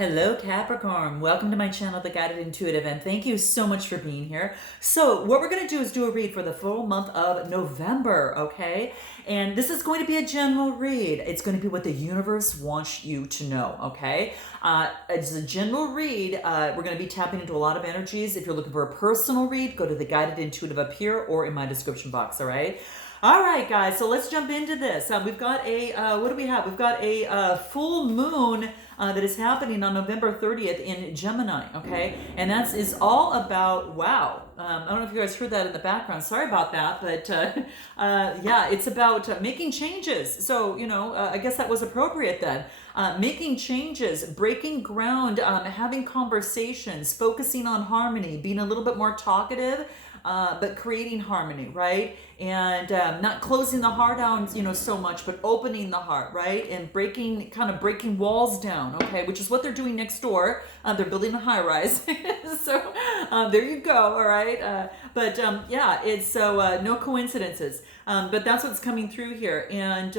Hello Capricorn, welcome to my channel, The Guided Intuitive, and thank you so much for being here. So what we're going to do is do a read for the full month of November, okay? And this is going to be a general read. It's going to be what the universe wants you to know, okay? It's a general read. We're going to be tapping into a lot of energies. If you're looking for a personal read, go to The Guided Intuitive up here or in my description box, all right? All right, guys, so let's jump into this. We've got a, what do we have? We've got a full moon that is happening on November 30th in Gemini, okay? And that is all about, wow. I don't know if you guys heard that in the background. Sorry about that, but yeah, it's about making changes. So, I guess that was appropriate then. Making changes, breaking ground, having conversations, focusing on harmony, being a little bit more talkative, but creating harmony, right? And not closing the heart down, so much, but opening the heart, right? And breaking walls down, okay? Which is what they're doing next door. They're building a high rise. So there you go, all right? But yeah, it's so no coincidences. But that's what's coming through here. And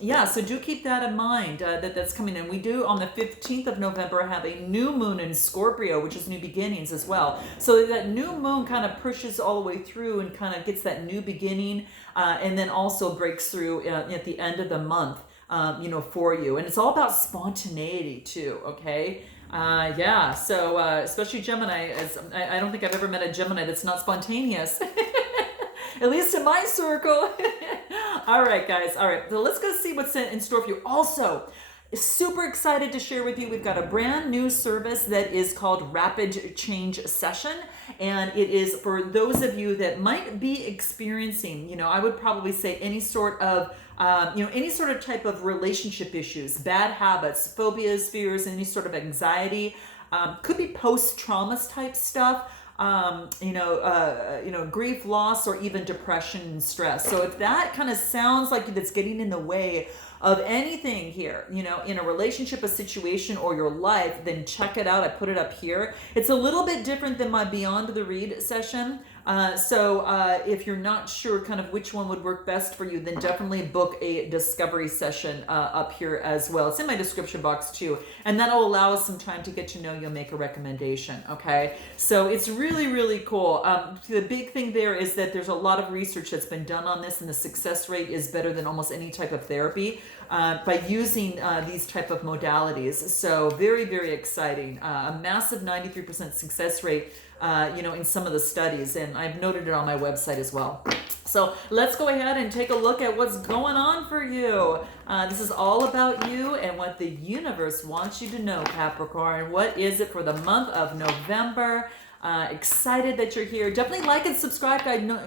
yeah, so do keep that in mind, that's coming in. We do on the 15th of November have a new moon in Scorpio, which is new beginnings as well. So that new moon kind of pushes all the way through and kind of gets that new beginning, and then also breaks through at the end of the month, for you. And it's all about spontaneity too, okay? Yeah, so especially Gemini, I don't think I've ever met a Gemini that's not spontaneous. At least in my circle. All right, guys. All right, so let's go see what's in store for you. Also, super excited to share with you, we've got a brand new service that is called Rapid Change Session. And it is for those of you that might be experiencing, I would probably say any sort of type of relationship issues, bad habits, phobias, fears, any sort of anxiety, could be post-trauma type stuff. Grief, loss, or even depression and stress. So if that kind of sounds like that's getting in the way of anything here, in a relationship, a situation, or your life, then check it out. I put it up here. It's a little bit different than my Beyond the Read session. So if you're not sure kind of which one would work best for you, then definitely book a discovery session up here as well. It's in my description box too. And that'll allow us some time to get to know you and make a recommendation, okay? So it's really, really cool. The big thing there is that there's a lot of research that's been done on this, and the success rate is better than almost any type of therapy by using these type of modalities. So very, very exciting. A massive 93% success rate, in some of the studies, and I've noted it on my website as well. So let's go ahead and take a look at what's going on for you. This is all about you and what the universe wants you to know, Capricorn. What is it for the month of November? Excited that you're here. Definitely like and subscribe,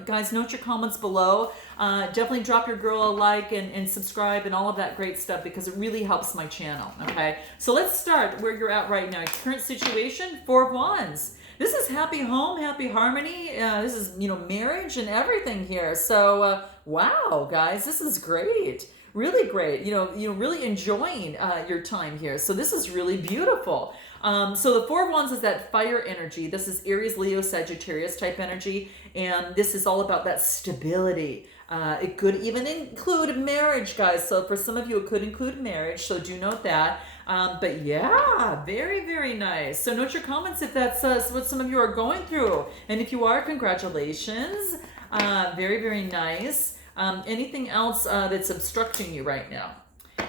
guys. Note your comments below. Definitely drop your girl a like and subscribe and all of that great stuff, because it really helps my channel, okay? So let's start where you're at right now. Current situation, Four of Wands. This is happy home, happy harmony. This is, marriage and everything here. So, wow, guys, this is great. Really great. Really enjoying your time here. So this is really beautiful. So the Four of Wands is that fire energy. This is Aries, Leo, Sagittarius type energy. And this is all about that stability. It could even include marriage, guys. So for some of you, it could include marriage. So do note that. But yeah, very, very nice. So note your comments if that's what some of you are going through. And if you are, congratulations. Very, very nice. Anything else that's obstructing you right now?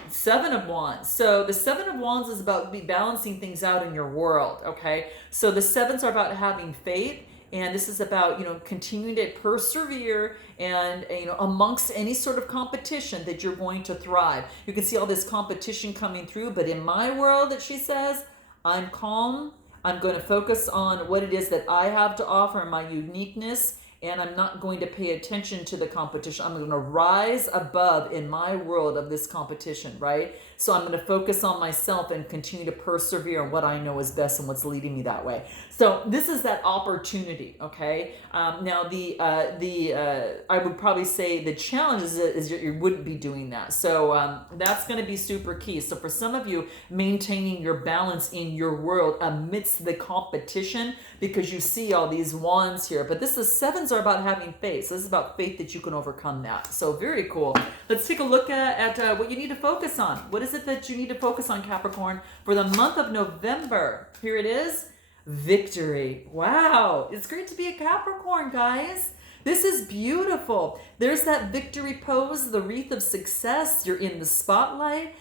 Seven of Wands. So the Seven of Wands is about balancing things out in your world, okay? So the sevens are about having faith. And this is about, continuing to persevere and, amongst any sort of competition that you're going to thrive. You can see all this competition coming through, but in my world, that she says, I'm calm. I'm going to focus on what it is that I have to offer and my uniqueness. And I'm not going to pay attention to the competition. I'm going to rise above in my world of this competition, right? So I'm going to focus on myself and continue to persevere on what I know is best and what's leading me that way. So this is that opportunity, okay? Now I would probably say the challenge is you wouldn't be doing that. So that's going to be super key. So for some of you, maintaining your balance in your world amidst the competition, because you see all these wands here, but this is sevens are about having faith. So this is about faith that you can overcome that. So very cool. Let's take a look at what you need to focus on. What is is it that you need to focus on, Capricorn, for the month of November? Here it is. Victory. Wow. It's great to be a Capricorn, guys. This is beautiful. There's that victory pose, the wreath of success. You're in the spotlight.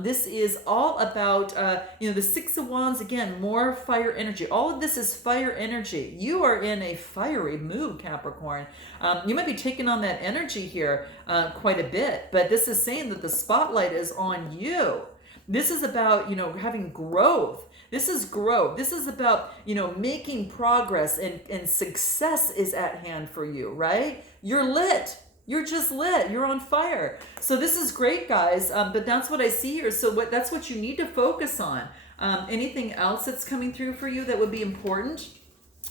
This is all about, the Six of Wands, again, more fire energy. All of this is fire energy. You are in a fiery mood, Capricorn. You might be taking on that energy here quite a bit, but this is saying that the spotlight is on you. This is about, having growth. This is growth. This is about, making progress, and success is at hand for you, right? You're lit. You're just lit. You're on fire. So this is great, guys. But that's what I see here. So that's what you need to focus on. Anything else that's coming through for you that would be important?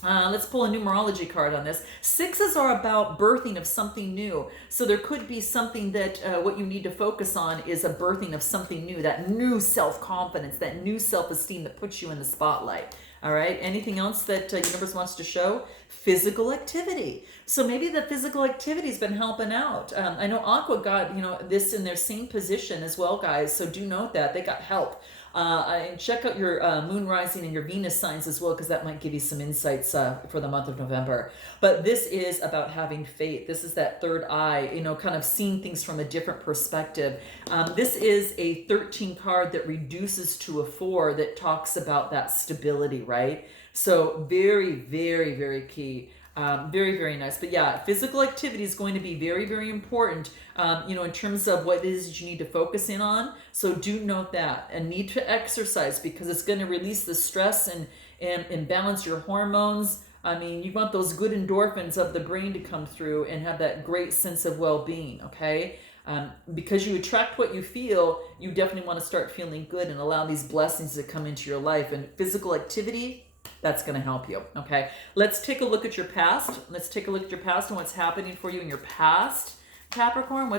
Let's pull a numerology card on this. Sixes are about birthing of something new. So there could be something that what you need to focus on is a birthing of something new, that new self-confidence, that new self-esteem that puts you in the spotlight. All right. Anything else that universe wants to show? Physical activity. So maybe the physical activity's been helping out. I know Aqua got, this in their same position as well, guys. So do note that they got help. And check out your moon rising and your Venus signs as well, because that might give you some insights for the month of November. But this is about having faith. This is that third eye, kind of seeing things from a different perspective. This is a 13 card that reduces to a 4 that talks about that stability, right? So very, very, very key. Very, very nice. But yeah, physical activity is going to be very, very important, in terms of what it is that you need to focus in on. So do note that, and need to exercise, because it's going to release the stress and balance your hormones. I mean, you want those good endorphins of the brain to come through and have that great sense of well-being, okay? Because you attract what you feel, you definitely want to start feeling good and allow these blessings to come into your life. And physical activity, that's going to help you. Okay. Let's take a look at your past. Let's take a look at your past and what's happening for you in your past, Capricorn.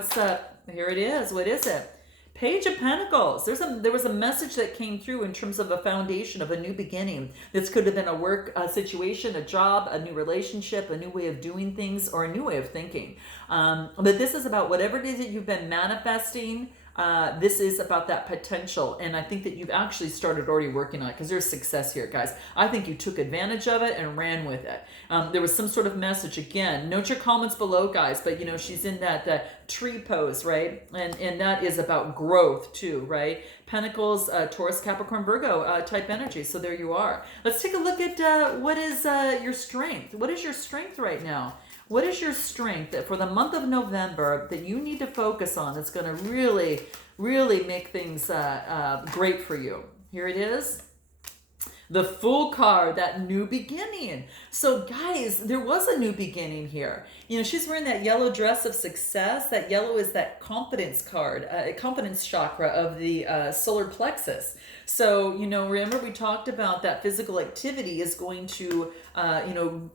Here it is. What is it? Page of Pentacles. There was a message that came through in terms of a foundation of a new beginning. This could have been a work situation, a job, a new relationship, a new way of doing things, or a new way of thinking. But this is about whatever it is that you've been manifesting. This is about that potential, and I think that you've actually started already working on it, because there's success here, guys. I think you took advantage of it and ran with it. There was some sort of message. Again, note your comments below, guys, but she's in that tree pose, right? And that is about growth too, right? Pentacles, Taurus, Capricorn, Virgo type energy. So there you are. Let's take a look at what is your strength. What is your strength right now? What is your strength for the month of November that you need to focus on that's going to really, really make things great for you? Here it is. The Fool card, that new beginning. So guys, there was a new beginning here. She's wearing that yellow dress of success. That yellow is that confidence card, confidence chakra of the solar plexus. So, remember we talked about that physical activity is going to,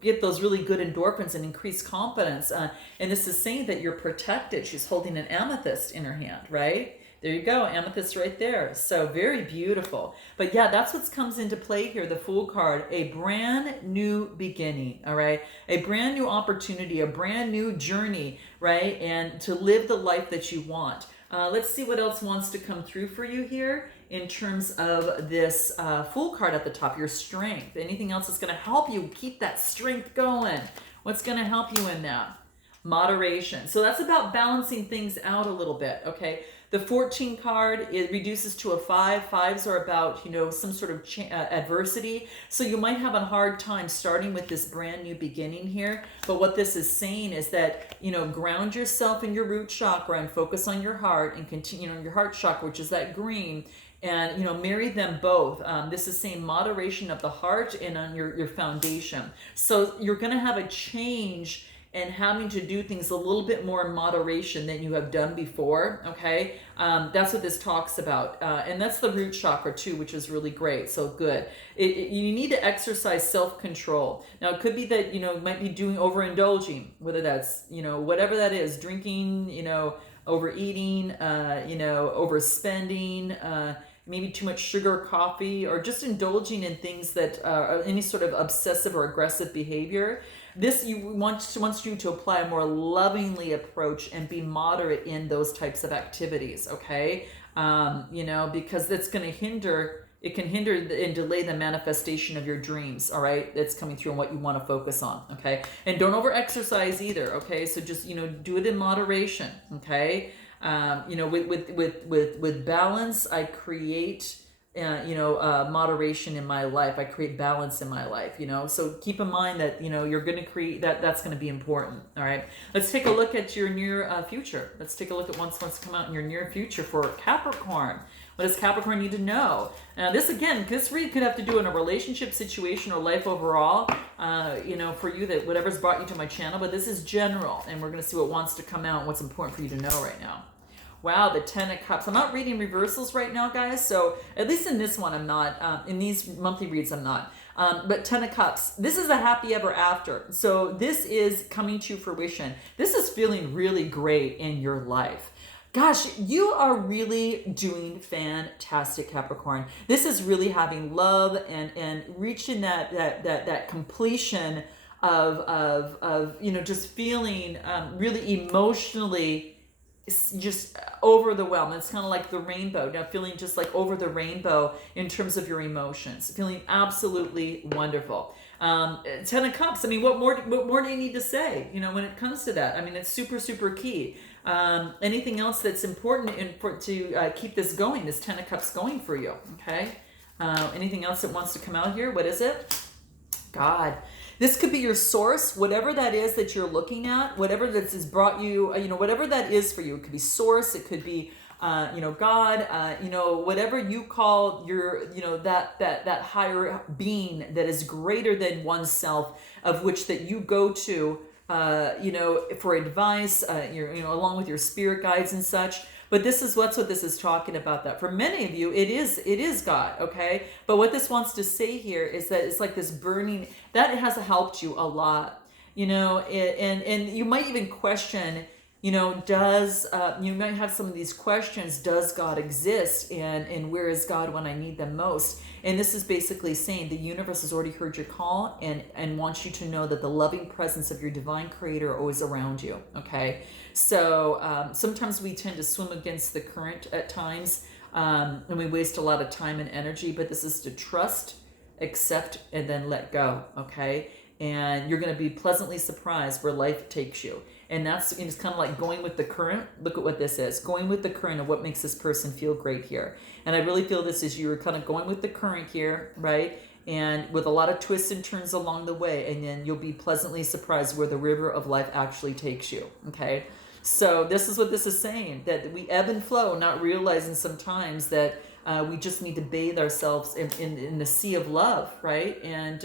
get those really good endorphins and increase confidence. And this is saying that you're protected. She's holding an amethyst in her hand, right? There you go, amethyst right there. So very beautiful. But yeah, that's what comes into play here, the Fool card, a brand new beginning, all right? A brand new opportunity, a brand new journey, right? And to live the life that you want. Let's see what else wants to come through for you here in terms of this Fool card at the top, your strength. Anything else that's going to help you keep that strength going? What's going to help you in that? Moderation. So that's about balancing things out a little bit, okay? The 14 card, it reduces to a 5. Fives are about, some sort of adversity. So you might have a hard time starting with this brand new beginning here. But what this is saying is that, ground yourself in your root chakra and focus on your heart and continue on your heart chakra, which is that green. And, marry them both. This is saying moderation of the heart and on your foundation. So you're going to have a change and having to do things a little bit more in moderation than you have done before, okay? That's what this talks about. And that's the root chakra too, which is really great, so good. You need to exercise self-control. Now, it could be that, you might be doing overindulging, whether that's, whatever that is, drinking, overeating, overspending, maybe too much sugar or coffee, or just indulging in things that are any sort of obsessive or aggressive behavior. This wants you to apply a more lovingly approach and be moderate in those types of activities, okay? you know, because it's going to hinder, it can hinder and delay the manifestation of your dreams, all right, that's coming through and what you want to focus on, okay? And don't over exercise either, okay? So just, you know, do it in moderation, okay? You know, with balance, I create moderation in my life. I create balance in my life, you know. So keep in mind that, you know, you're going to create that. That's going to be important. All right. Let's take a look at your near future. Let's take a look at what's to come out in your near future for Capricorn. What does Capricorn need to know? Now, this read could have to do in a relationship situation or life overall, you know, for you, that whatever's brought you to my channel, but this is general, and we're going to see what wants to come out and what's important for you to know right now. Wow, the Ten of Cups. I'm not reading reversals right now, guys. So at least in this one, I'm not. In these monthly reads, I'm not. But Ten of Cups. This is a happy ever after. So this is coming to fruition. This is feeling really great in your life. Gosh, you are really doing fantastic, Capricorn. This is really having love and reaching that completion of you know, just feeling really emotionally just over the whelm. It's kind of like the rainbow. Now feeling just like over the rainbow in terms of your emotions. Feeling absolutely wonderful. Ten of Cups. I mean, what more do you need to say? You know, when it comes to that, I mean, it's super, super key. Anything else that's important to keep this going, this Ten of Cups going for you? Okay. Anything else that wants to come out here? What is it? God. This could be your source, whatever that is that you're looking at, whatever that has brought you, you know, whatever that is for you. It could be source, it could be, you know, God, you know, whatever you call your, you know, that higher being that is greater than oneself, of which that you go to, you know, for advice, you know, along with your spirit guides and such. But this is what this is talking about, that for many of you, it is God, okay? But what this wants to say here is that it's like this burning, that has helped you a lot, you know, and you might even question, you know, you might have some of these questions, does God exist? And where is God when I need them most? And this is basically saying the universe has already heard your call and wants you to know that the loving presence of your divine creator are always around you, okay? So sometimes we tend to swim against the current at times, and we waste a lot of time and energy, but this is to trust, accept, and then let go, okay? And you're going to be pleasantly surprised where life takes you. And it's kind of like going with the current. Look at what this is. Going with the current of what makes this person feel great here. And I really feel this is you're kind of going with the current here, right? And with a lot of twists and turns along the way. And then you'll be pleasantly surprised where the river of life actually takes you, okay? So this is what this is saying, that we ebb and flow, not realizing sometimes that we just need to bathe ourselves in the sea of love, right? And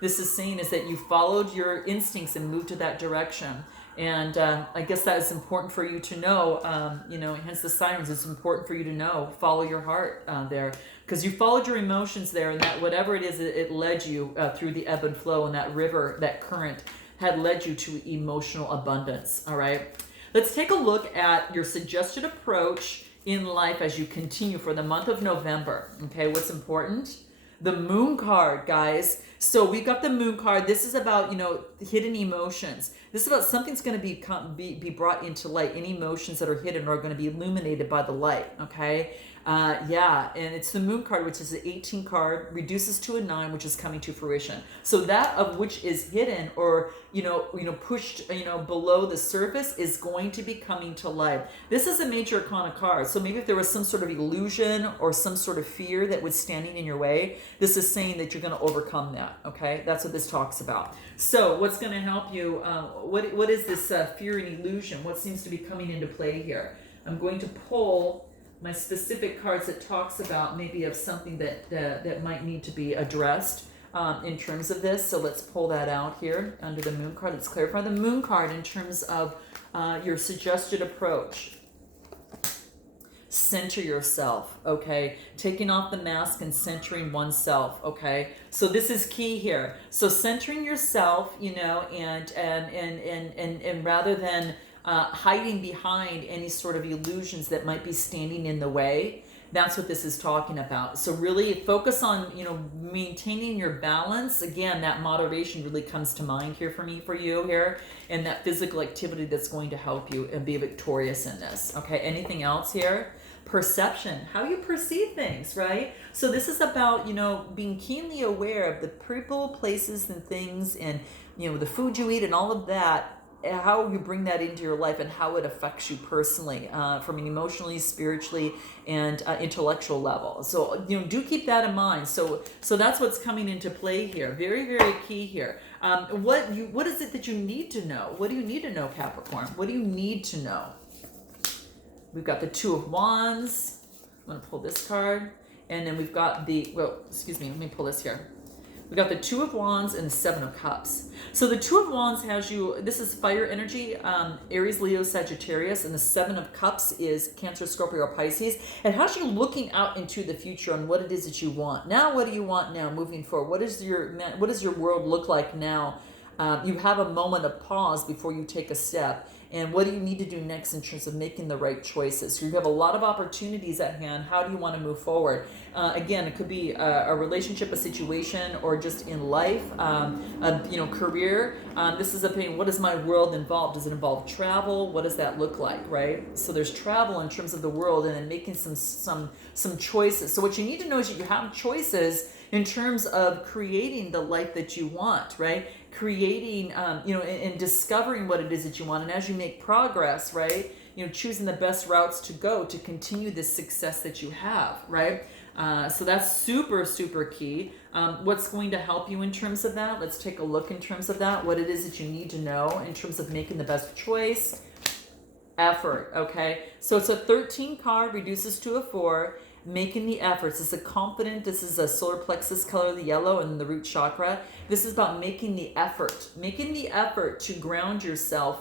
this is saying is that you followed your instincts and moved to that direction. And I guess that is important for you to know, you know, hence the sirens. It's important for you to know, follow your heart there, because you followed your emotions there, and that whatever it is, it led you through the ebb and flow, and that river, that current had led you to emotional abundance. All right. Let's take a look at your suggested approach in life as you continue for the month of November. Okay, what's important? The Moon card, guys. So we've got the Moon card. This is about, you know, hidden emotions. This is about something's going to be brought into light. Any emotions that are hidden are going to be illuminated by the light, okay? Yeah, and it's the Moon card, which is an 18 card, reduces to a 9, which is coming to fruition. So that of which is hidden or, you know, pushed, you know, below the surface is going to be coming to light. This is a major arcana card. So maybe if there was some sort of illusion or some sort of fear that was standing in your way, this is saying that you're going to overcome that, okay? That's what this talks about. So what's going to help you? What is this fear and illusion? What seems to be coming into play here? I'm going to pull my specific cards that talks about maybe of something that might need to be addressed in terms of this. So let's pull that out here under the Moon card. Let's clarify the Moon card in terms of your suggested approach. Center yourself, okay? Taking off the mask and centering oneself, okay? So this is key here. So centering yourself, you know, and rather than hiding behind any sort of illusions that might be standing in the way, that's what this is talking about. So really focus on, you know, maintaining your balance. Again, that moderation really comes to mind here for you here, and that physical activity that's going to help you and be victorious in this. Okay, anything else here? perception, how you perceive things, right? So this is about, being keenly aware of the people, places, and things, and, the food you eat and all of that, how you bring that into your life and how it affects you personally, from an emotionally, spiritually, and intellectual level. So do keep that in mind. So that's what's coming into play here. Very, very key here. What is it that you need to know? What do you need to know, Capricorn? What do you need to know? We've got the Two of Wands. I'm going to pull this card, and then we've got let me pull this here. We got the Two of Wands and the Seven of Cups. So the Two of Wands has you, this is fire energy, Aries, Leo, Sagittarius, and the Seven of Cups is Cancer, Scorpio, or Pisces. It has you looking out into the future on what it is that you want. Now, what do you want now moving forward? What does your world look like now? You have a moment of pause before you take a step. And what do you need to do next in terms of making the right choices? So you have a lot of opportunities at hand. How do you want to move forward? Again, it could be a relationship, a situation, or just in life, career. This is a pain. What does my world involve? Does it involve travel? What does that look like, right? So there's travel in terms of the world, and then making some choices. So what you need to know is that you have choices in terms of creating the life that you want, right? Creating, and discovering what it is that you want. And as you make progress, right, choosing the best routes to go to continue the success that you have, right? So that's super, super key. What's going to help you in terms of that? Let's take a look in terms of that, what it is that you need to know in terms of making the best choice. Effort, okay? So it's a 13 card, reduces to a 4. Making the efforts. This is a confident, this is a solar plexus color, the yellow, and the root chakra. This is about making the effort to ground yourself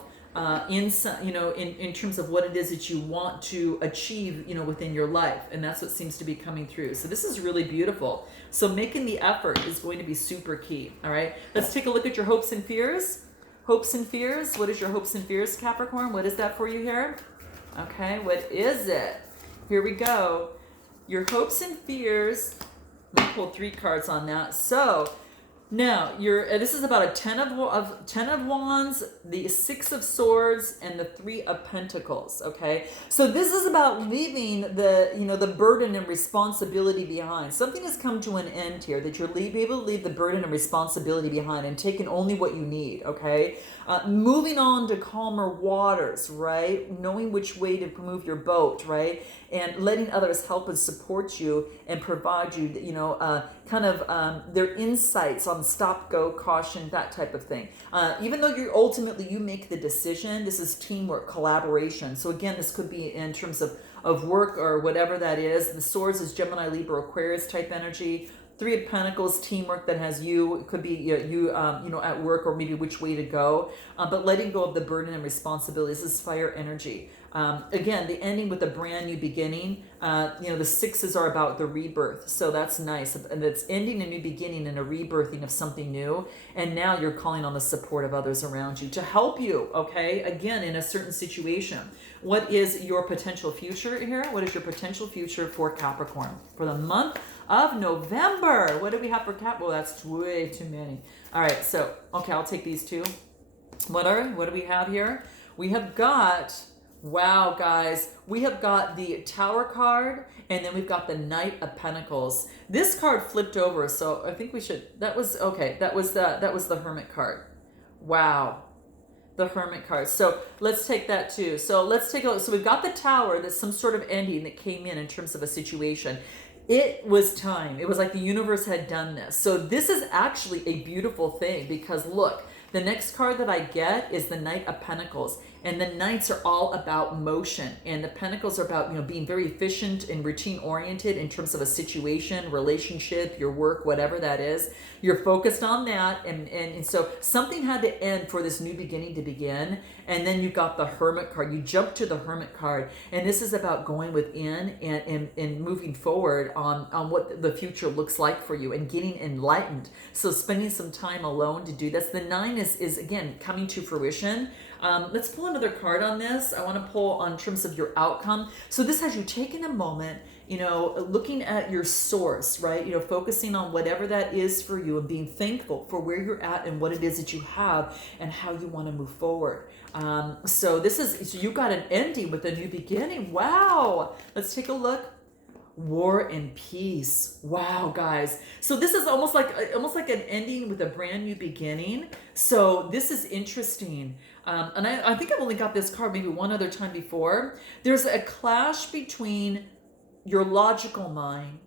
in terms of what it is that you want to achieve, within your life. And that's what seems to be coming through. So this is really beautiful. So making the effort is going to be super key. All right, let's take a look at your hopes and fears. Hopes and fears. What is your hopes and fears, Capricorn? What is that for you here? Okay, what is it? Here we go. Your hopes and fears. We pulled 3 cards on that. So now this is about a 10 of Wands, the 6 of Swords, and the 3 of Pentacles. Okay, so this is about leaving the burden and responsibility behind. Something has come to an end here that you're able to leave the burden and responsibility behind and taking only what you need. Okay, moving on to calmer waters, right? Knowing which way to move your boat, right? And letting others help and support you and provide you, their insights on stop, go, caution, that type of thing. Even though you make the decision, this is teamwork, collaboration. So again, this could be in terms of work or whatever that is. The Swords is Gemini, Libra, Aquarius type energy. 3 of Pentacles, teamwork that has you. It could be you at work, or maybe which way to go. But letting go of the burden and responsibilities. This is fire energy. Again, the ending with a brand new beginning. The 6s are about the rebirth. So that's nice. And it's ending a new beginning and a rebirthing of something new. And now you're calling on the support of others around you to help you, okay? Again, in a certain situation. What is your potential future here? What is your potential future for Capricorn? For the month of November. What do we have for Cap? Well, that's way too many. All right, so, okay, I'll take these 2. What do we have here? We have got, wow, guys, we have got the Tower card, and then we've got the Knight of Pentacles. This card flipped over, so I think we should, that was the Hermit card. Wow. The Hermit card. So let's take that too. So let's take a look. So we've got the Tower, that's some sort of ending that came in terms of a situation. It was time. It was like the universe had done this. So this is actually a beautiful thing, because look, the next card that I get is the Knight of Pentacles. And the Knights are all about motion, and the Pentacles are about, being very efficient and routine oriented in terms of a situation, relationship, your work, whatever that is. You're focused on that, and so something had to end for this new beginning to begin. And then you've got the Hermit card. You jump to the Hermit card, and this is about going within and moving forward on what the future looks like for you and getting enlightened. So spending some time alone to do this. The 9 is again coming to fruition. Let's pull another card on this. I want to pull on terms of your outcome. So this has you taking a moment looking at your source, right? Focusing on whatever that is for you and being thankful for where you're at and what it is that you have and how you want to move forward. So you got an ending with a new beginning. Wow. Let's take a look. War and peace. Wow, guys. So this is almost like an ending with a brand new beginning. So this is interesting. And I think I've only got this card maybe one other time before. There's a clash between your logical mind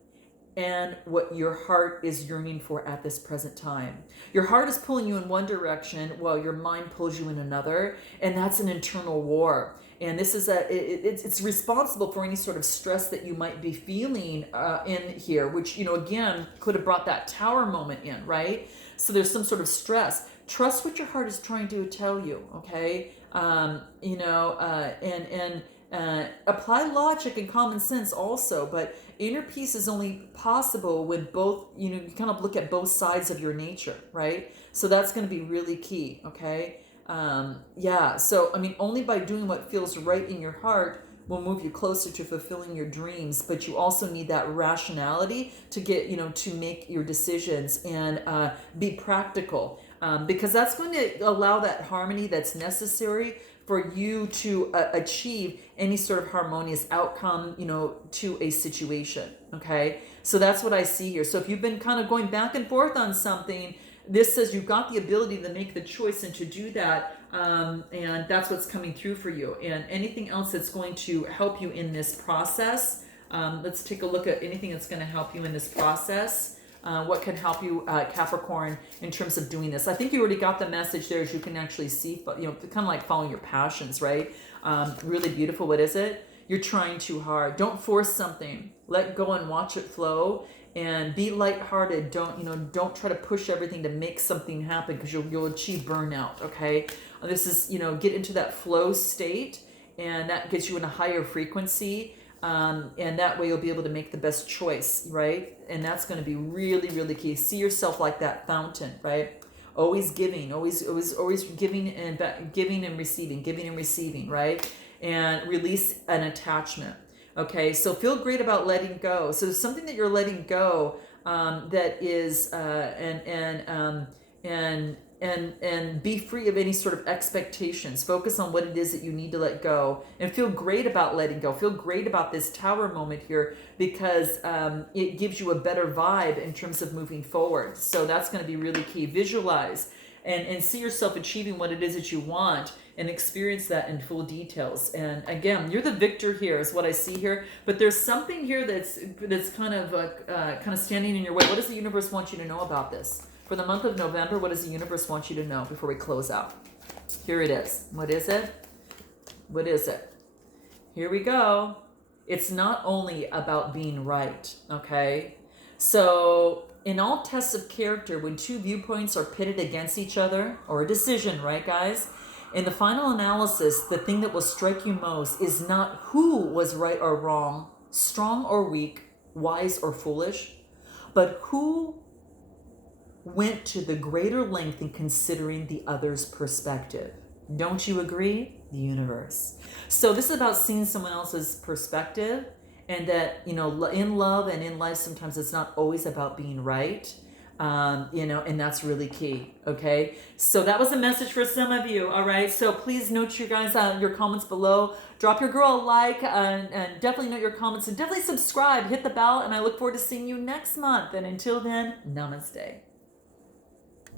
and what your heart is yearning for at this present time. Your heart is pulling you in one direction while your mind pulls you in another, and that's an internal war. And this is it's responsible for any sort of stress that you might be feeling in here, which, again, could have brought that tower moment in, right? So there's some sort of stress. Trust what your heart is trying to tell you, okay? Apply logic and common sense also, but inner peace is only possible when both, you kind of look at both sides of your nature, right? So that's going to be really key, okay? So, only by doing what feels right in your heart will move you closer to fulfilling your dreams, but you also need that rationality to get, to make your decisions and be practical, because that's going to allow that harmony that's necessary for you to achieve any sort of harmonious outcome, to a situation, okay? So that's what I see here. So if you've been kind of going back and forth on something, this says you've got the ability to make the choice and to do that, and that's what's coming through for you. And anything else that's going to help you in this process, let's take a look at anything that's going to help you in this process. What can help you, Capricorn, in terms of doing this? I think you already got the message there, as you can actually see, kind of like following your passions, right? Really beautiful. What is it? You're trying too hard. Don't force something. Let go and watch it flow. And be lighthearted. Don't try to push everything to make something happen, because you'll achieve burnout. Okay, this is get into that flow state, and that gets you in a higher frequency, and that way you'll be able to make the best choice, right? And that's going to be really, really key. See yourself like that fountain, right? Always giving, always giving and receiving, right? And release an attachment. Okay, so feel great about letting go. So there's something that you're letting go that is, and be free of any sort of expectations. Focus on what it is that you need to let go, and feel great about letting go. Feel great about this tower moment here, because it gives you a better vibe in terms of moving forward. So that's going to be really key. Visualize and see yourself achieving what it is that you want, and experience that in full details. And again, you're the victor here, is what I see here. But there's something here that's kind of standing in your way. What does the universe want you to know about this? For the month of November, what does the universe want you to know before we close out? Here it is. What is it? What is it? Here we go. It's not only about being right, okay? So in all tests of character, when two viewpoints are pitted against each other, or a decision, right, guys? In the final analysis, the thing that will strike you most is not who was right or wrong, strong or weak, wise or foolish, but who went to the greater length in considering the other's perspective. Don't you agree? The universe. So this is about seeing someone else's perspective, and that, in love and in life, sometimes it's not always about being right. And that's really key. Okay, so that was a message for some of you. All right, so please note your comments below. Drop your girl a like, and definitely note your comments, and definitely subscribe, hit the bell, and I look forward to seeing you next month. And until then, namaste.